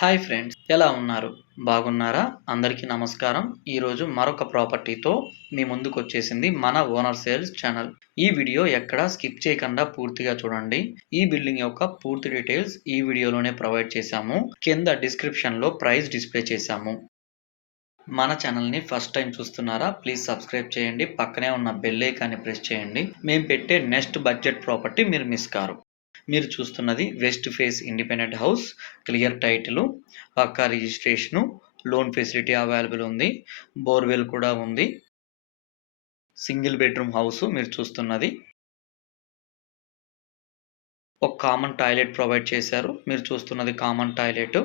Hi friends, ఎలా ఉన్నారు? బాగున్నారా? అందరికీ నమస్కారం. ఈరోజు మరొక ప్రాపర్టీతో మీ ముందుకొచ్చేసింది మన ఓనర్ సేల్స్ ఛానల్. ఈ వీడియో ఎక్కడా స్కిప్ చేయకుండా పూర్తిగా చూడండి. ఈ బిల్డింగ్ యొక్క పూర్తి డీటెయిల్స్ ఈ వీడియోలోనే ప్రొవైడ్ చేశాము. కింద డిస్క్రిప్షన్లో ప్రైస్ డిస్ప్లే చేశాము. మన ఛానల్ని ఫస్ట్ టైం చూస్తున్నారా? ప్లీజ్ సబ్స్క్రైబ్ చేయండి. పక్కనే ఉన్న బెల్ ఐకాన్ని ప్రెస్ చేయండి. మేము పెట్టే నెక్స్ట్ బడ్జెట్ ప్రాపర్టీ మీరు మిస్ కారు. మీరు చూస్తున్నది west face independent house, clear title, పక్కా రిజిస్ట్రేషను, లోన్ ఫెసిలిటీ అవైలబుల్ ఉంది, బోర్వెల్ కూడా ఉంది. సింగిల్ బెడ్రూమ్ హౌస్ మీరు చూస్తున్నది. ఒక కామన్ టాయిలెట్ ప్రొవైడ్ చేశారు. మీరు చూస్తున్నది కామన్ టాయిలెట్.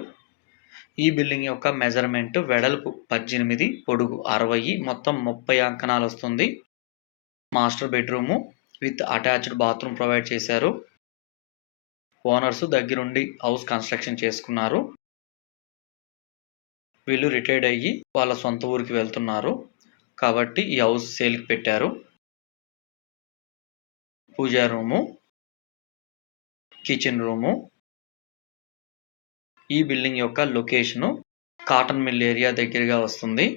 ఈ బిల్డింగ్ యొక్క మెజర్మెంట్ వెడల్పు 18, పొడుగు 60, మొత్తం 30 అంకణాలు వస్తుంది. Master bedroom with attached bathroom provide చేశారు. ఓనర్స్ దగ్గరుండి హౌస్ కన్స్ట్రక్షన్ చేసుకున్నారు. వీళ్ళు రిటైర్డ్ అయ్యి వాళ్ళ సొంత ఊరికి వెళ్తున్నారు కాబట్టి ఈ హౌస్ సేల్కి పెట్టారు. పూజా రూము, కిచెన్ రూము. ఈ బిల్డింగ్ యొక్క లొకేషను కాటన్ మిల్ ఏరియా దగ్గరగా వస్తుంది.